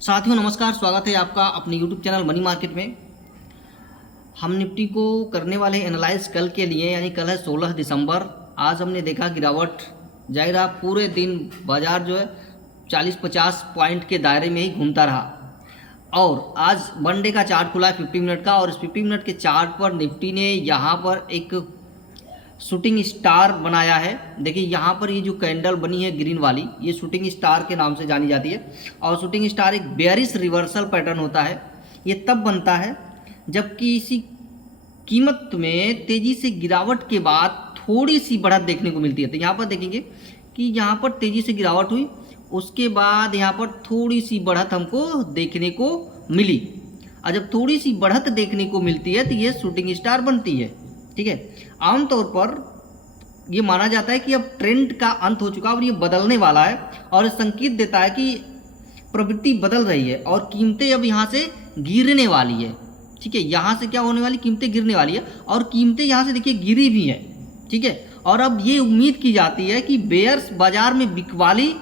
साथियों नमस्कार, स्वागत है आपका अपने YouTube चैनल मनी मार्केट में। हम निफ्टी को करने वाले एनालाइज कल के लिए, यानी कल है 16 दिसंबर। आज हमने देखा गिरावट जाहिर रहा, पूरे दिन बाजार जो है 40-50 पॉइंट के दायरे में ही घूमता रहा। और आज वन डे का चार्ट खुला है 50 मिनट का, और इस 50 मिनट के चार्ट पर निफ्टी ने यहाँ पर एक शूटिंग स्टार बनाया है। देखिए यहाँ पर ये जो कैंडल बनी है ग्रीन वाली, ये शूटिंग स्टार के नाम से जानी जाती है। और शूटिंग स्टार एक बेयरिश रिवर्सल पैटर्न होता है। ये तब बनता है जब किसी कीमत में तेज़ी से गिरावट के बाद थोड़ी सी बढ़त देखने को मिलती है। तो यहाँ पर देखेंगे कि यहाँ पर तेज़ी से गिरावट हुई, उसके बाद यहाँ पर थोड़ी सी बढ़त हमको देखने को मिली। और जब थोड़ी सी बढ़त देखने को मिलती है तो ये शूटिंग स्टार बनती है। ठीक है, आमतौर पर ये माना जाता है कि अब ट्रेंड का अंत हो चुका है और ये बदलने वाला है, और संकेत देता है कि प्रवृत्ति बदल रही है और कीमतें अब यहाँ से गिरने वाली है। ठीक है, यहाँ से क्या होने वाली, कीमतें गिरने वाली है, और कीमतें यहाँ से देखिए गिरी भी हैं। ठीक है, और अब ये उम्मीद की जाती है कि बेयर्स बाजार में बिकवाली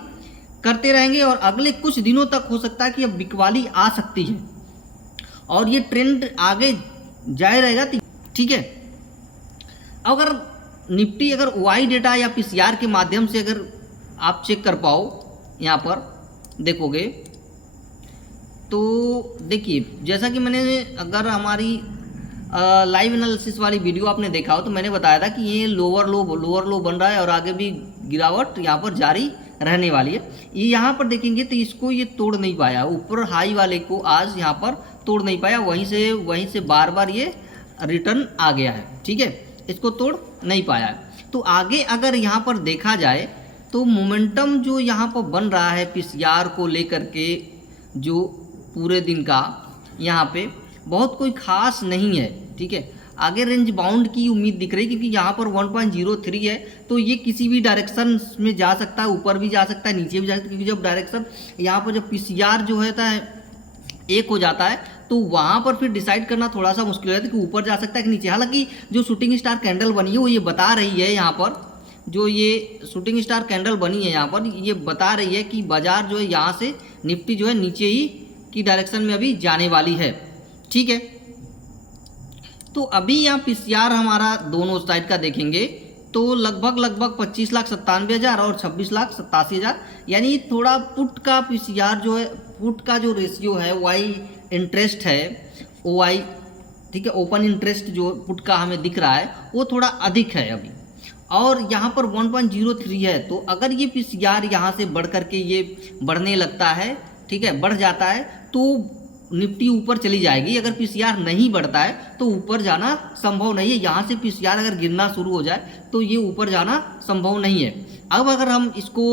करते रहेंगे और अगले कुछ दिनों तक हो सकता है कि अब बिकवाली आ सकती है और ये ट्रेंड आगे जाए रहेगा। ठीक है, अगर निफ्टी अगर वाई डेटा या पीसीआर के माध्यम से अगर आप चेक कर पाओ, यहाँ पर देखोगे तो देखिए, जैसा कि मैंने अगर हमारी लाइव एनालिसिस वाली वीडियो आपने देखा हो तो मैंने बताया था कि ये लोअर लो बन रहा है और आगे भी गिरावट यहाँ पर जारी रहने वाली है। ये यहाँ पर देखेंगे तो इसको ये तोड़ नहीं पाया, ऊपर हाई वाले को आज यहाँ पर तोड़ नहीं पाया, वहीं से बार बार ये रिटर्न आ गया है। ठीक है, इसको तोड़ नहीं पाया है। तो आगे अगर यहाँ पर देखा जाए तो मोमेंटम जो यहाँ पर बन रहा है पीसीआर को लेकर के, जो पूरे दिन का यहाँ पे बहुत कोई खास नहीं है। ठीक है, आगे रेंज बाउंड की उम्मीद दिख रही है क्योंकि यहाँ पर 1.03 है, तो ये किसी भी डायरेक्शन में जा सकता है, ऊपर भी जा सकता है, नीचे भी जा सकता है। क्योंकि जब डायरेक्शन यहाँ पर जब पीसीआर जो है एक हो जाता है तो वहाँ पर फिर डिसाइड करना थोड़ा सा मुश्किल है कि ऊपर जा सकता है कि नीचे। हालांकि जो शूटिंग स्टार कैंडल बनी है वो ये बता रही है, यहाँ पर जो ये शूटिंग स्टार कैंडल बनी है यहाँ पर ये बता रही है कि बाजार जो है यहाँ से निफ्टी जो है नीचे ही की डायरेक्शन में अभी जाने वाली है। ठीक है, तो अभी यहाँ पीसीआर हमारा दोनों साइड का देखेंगे तो लगभग 25,97,000 और 26,87,000, यानी थोड़ा पुट का पीसीआर जो है, पुट का जो रेशियो है वाई इंटरेस्ट है OI, ठीक है, ओपन इंटरेस्ट जो पुट का हमें दिख रहा है वो थोड़ा अधिक है अभी, और यहाँ पर 1.03 है। तो अगर ये पीसीआर यहाँ से बढ़ करके ये बढ़ने लगता है, ठीक है, बढ़ जाता है तो निफ्टी ऊपर चली जाएगी। अगर पीसीआर नहीं बढ़ता है तो ऊपर जाना संभव नहीं है। यहाँ से पीसीआर अगर गिरना शुरू हो जाए तो ये ऊपर जाना संभव नहीं है। अब अगर हम इसको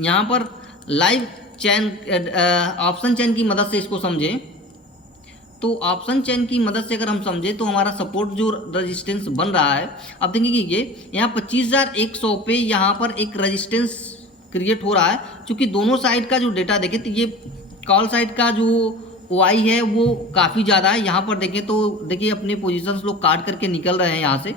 यहाँ पर लाइव चैन ऑप्शन चैन की मदद से इसको समझें, तो ऑप्शन चैन की मदद से अगर हम समझें तो हमारा सपोर्ट जो रेजिस्टेंस बन रहा है, अब देखिए कि ये यहाँ 25,100 पे यहाँ पर एक रेजिस्टेंस क्रिएट हो रहा है। क्योंकि दोनों साइड का जो डेटा देखें तो ये कॉल साइड का जो OI है वो काफ़ी ज़्यादा है। यहाँ पर देखें तो देखिए अपने पोजीशंस लोग काट करके निकल रहे हैं यहाँ से।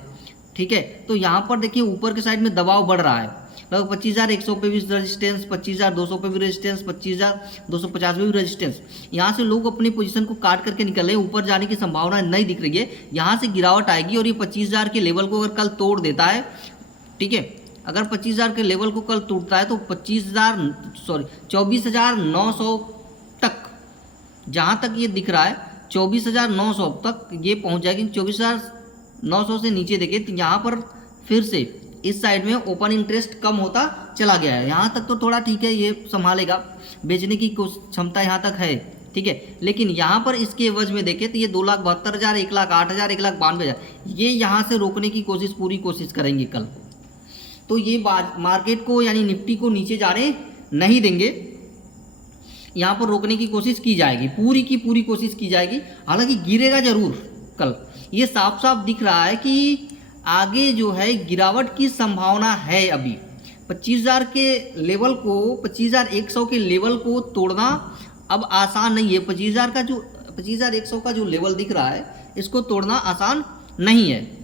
ठीक है, तो यहाँ पर देखिए ऊपर के साइड में दबाव बढ़ रहा है, लगभग 25,100 पे भी रेजिस्टेंस, 25,200 पे भी रेजिस्टेंस, 25,250 पे भी रेजिस्टेंस। यहाँ से लोग अपनी पोजीशन को काट करके निकल रहे हैं, ऊपर जाने की संभावना नहीं दिख रही है। यहाँ से गिरावट आएगी और ये 25,000 के लेवल को अगर कल तोड़ देता है, ठीक है, अगर 25,000 के लेवल को कल टूटता है तो 24,900 तक, जहाँ तक ये दिख रहा है 24,900 तक ये पहुँच जाएगी। 24,900 से नीचे देखिए तो यहाँ पर फिर से इस साइड में ओपन इंटरेस्ट कम होता चला गया है। यहाँ तक तो थोड़ा ठीक है, ये संभालेगा, बेचने की क्षमता यहाँ तक है। ठीक है, लेकिन यहाँ पर इसके एवज में देखें तो ये 2,72,000, 1,08,000, 1,92,000 ये यहाँ से रोकने की पूरी कोशिश करेंगे कल। तो ये मार्केट को यानी निफ्टी को नीचे जाने नहीं देंगे, यहाँ पर रोकने की कोशिश की जाएगी, पूरी की पूरी कोशिश की जाएगी। हालांकि गिरेगा जरूर कल, ये साफ साफ दिख रहा है कि आगे जो है गिरावट की संभावना है। अभी 25,000 के लेवल को, 25,100 के लेवल को तोड़ना अब आसान नहीं है। 25,100 का जो लेवल दिख रहा है इसको तोड़ना आसान नहीं है।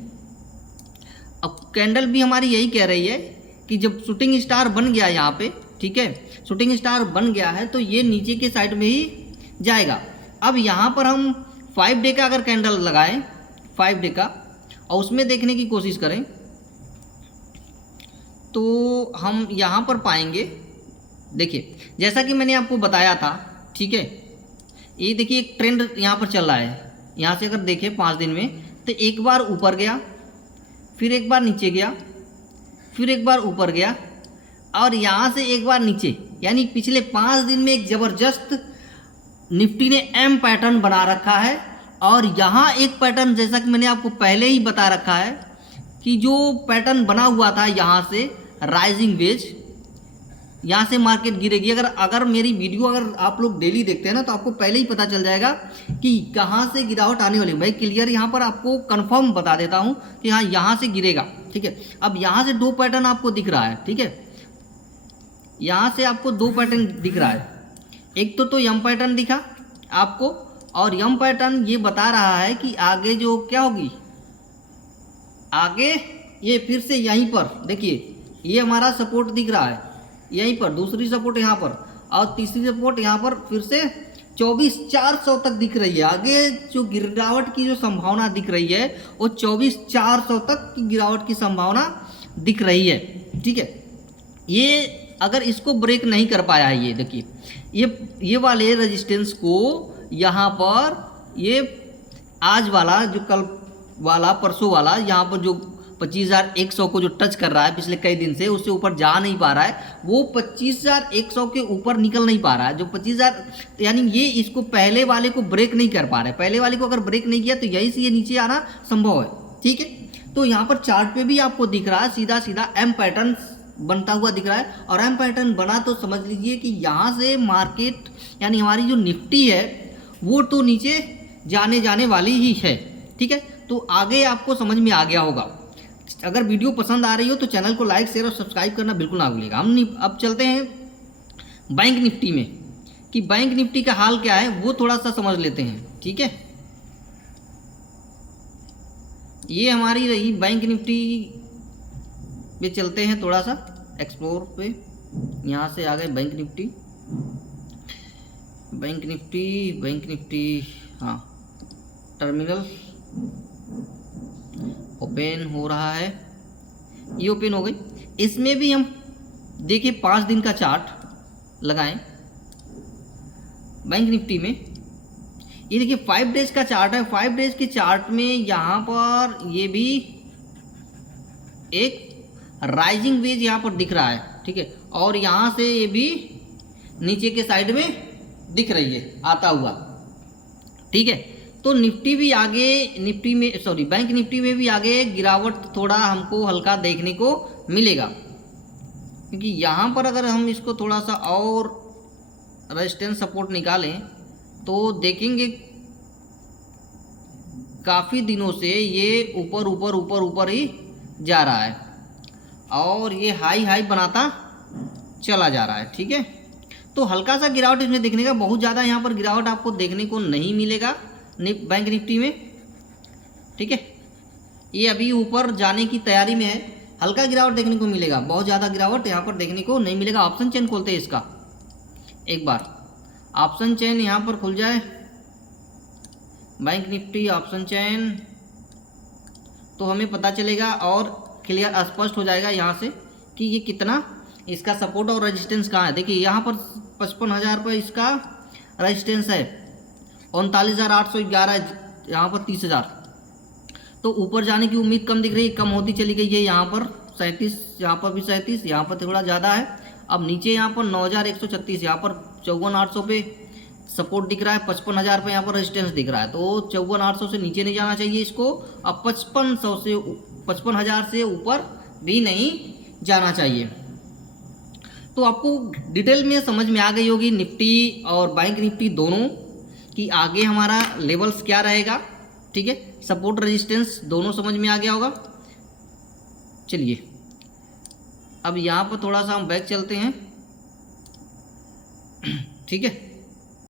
अब कैंडल भी हमारी यही कह रही है कि जब शूटिंग स्टार बन गया यहाँ पे, ठीक है, शूटिंग स्टार बन गया है, तो ये नीचे के साइड में ही जाएगा। अब यहाँ पर हम 5 डे का अगर कैंडल लगाएं, 5 डे का, और उसमें देखने की कोशिश करें तो हम यहाँ पर पाएंगे, देखिए जैसा कि मैंने आपको बताया था, ठीक है, ये देखिए एक ट्रेंड यहाँ पर चल रहा है। यहाँ से अगर देखें 5 दिन में, तो एक बार ऊपर गया, फिर एक बार नीचे गया, फिर एक बार ऊपर गया, और यहाँ से एक बार नीचे, यानी पिछले 5 दिन में एक ज़बरदस्त निफ्टी ने एम पैटर्न बना रखा है। और यहाँ एक पैटर्न, जैसा कि मैंने आपको पहले ही बता रखा है कि जो पैटर्न बना हुआ था यहाँ से राइजिंग वेज, यहाँ से मार्केट गिरेगी। अगर मेरी वीडियो अगर आप लोग डेली देखते हैं ना, तो आपको पहले ही पता चल जाएगा कि कहाँ से गिरावट आने वाली है। भाई क्लियर यहाँ पर आपको कंफर्म बता देता हूँ कि हाँ यहाँ से गिरेगा, ठीक है। अब यहाँ से 2 पैटर्न आपको दिख रहा है, ठीक है, यहाँ से आपको 2 पैटर्न दिख रहा है। एक तो यम पैटर्न दिखा आपको, और यम पैटर्न ये बता रहा है कि आगे जो क्या होगी, आगे ये फिर से यहीं पर देखिए, ये हमारा सपोर्ट दिख रहा है यहीं पर, दूसरी सपोर्ट यहाँ पर, और तीसरी सपोर्ट यहाँ पर फिर से 24,400 तक दिख रही है। आगे जो गिरावट की जो संभावना दिख रही है वो 24,400 तक की गिरावट की संभावना दिख रही है, ठीक है। ये अगर इसको ब्रेक नहीं कर पाया है, ये देखिए ये वाले रेजिस्टेंस को यहाँ पर, ये आज वाला जो कल वाला परसों वाला, यहाँ पर जो 25,100 को जो टच कर रहा है पिछले कई दिन से, उससे ऊपर जा नहीं पा रहा है, वो 25,100 के ऊपर निकल नहीं पा रहा है। जो 25,000, यानी ये इसको पहले वाले को ब्रेक नहीं कर पा रहा है। पहले वाले को अगर ब्रेक नहीं किया तो यहीं से ये नीचे आना संभव है, ठीक है। तो यहाँ पर चार्ट पे भी आपको दिख रहा है सीधा सीधा एम पैटर्न बनता हुआ दिख रहा है। और एम पैटर्न बना तो समझ लीजिए कि यहाँ से मार्केट, यानी हमारी जो निफ्टी है वो तो नीचे जाने वाली ही है, ठीक है। तो आगे आपको समझ में आ गया होगा। अगर वीडियो पसंद आ रही हो तो चैनल को लाइक, शेयर और सब्सक्राइब करना बिल्कुल ना भूलिएगा। हम अब चलते हैं बैंक निफ्टी में, कि बैंक निफ्टी का हाल क्या है वो थोड़ा सा समझ लेते हैं, ठीक है। ये हमारी रही बैंक निफ्टी पे, चलते हैं थोड़ा सा एक्सप्लोर पे। यहाँ से आ गए बैंक निफ्टी, हाँ, टर्मिनल ओपन हो रहा है, ये ओपन हो गई। इसमें भी हम देखिए 5 दिन का चार्ट लगाएं बैंक निफ्टी में। ये देखिए 5 डेज का चार्ट है। 5 डेज के चार्ट में यहाँ पर ये भी एक राइजिंग वेज यहाँ पर दिख रहा है, ठीक है। और यहाँ से ये भी नीचे के साइड में दिख रही है आता हुआ, ठीक है। तो निफ्टी भी आगे, बैंक निफ्टी में भी आगे गिरावट थोड़ा हमको हल्का देखने को मिलेगा, क्योंकि यहाँ पर अगर हम इसको थोड़ा सा और रेजिस्टेंस सपोर्ट निकालें तो देखेंगे काफ़ी दिनों से ये ऊपर ही जा रहा है, और ये हाई बनाता चला जा रहा है, ठीक है। तो हल्का सा गिरावट इसमें देखने का, बहुत ज़्यादा यहाँ पर गिरावट आपको देखने को नहीं मिलेगा बैंक निफ्टी में, ठीक है। ये अभी ऊपर जाने की तैयारी में है, हल्का गिरावट देखने को मिलेगा, बहुत ज़्यादा गिरावट यहाँ पर देखने को नहीं मिलेगा। ऑप्शन चेन खोलते हैं इसका, एक बार ऑप्शन चेन यहाँ पर खुल जाए, बैंक निफ्टी ऑप्शन चेन, तो हमें पता चलेगा और क्लियर स्पष्ट हो जाएगा यहाँ से कि ये कितना, इसका सपोर्ट और रेजिस्टेंस कहाँ है। देखिए यहाँ पर 55,000 पर इसका रेजिस्टेंस है, 39,811, यहाँ पर 30,000। तो ऊपर जाने की उम्मीद कम दिख रही है, कम होती चली गई है। यहाँ पर 37, यहाँ पर भी 37, यहाँ पर थोड़ा ज़्यादा है। अब नीचे यहाँ पर 9,136, यहाँ पर 54,800 पे सपोर्ट दिख रहा है, 55,000 पे यहाँ पर रेजिस्टेंस दिख रहा है। तो 54,800 से नीचे नहीं जाना चाहिए इसको, अब 55,000 से ऊपर भी नहीं जाना चाहिए। तो आपको डिटेल में समझ में आ गई होगी निफ्टी और बैंक निफ्टी दोनों कि आगे हमारा लेवल्स क्या रहेगा, ठीक है। सपोर्ट रेजिस्टेंस दोनों समझ में आ गया होगा। चलिए अब यहाँ पर थोड़ा सा हम बैक चलते हैं, ठीक है।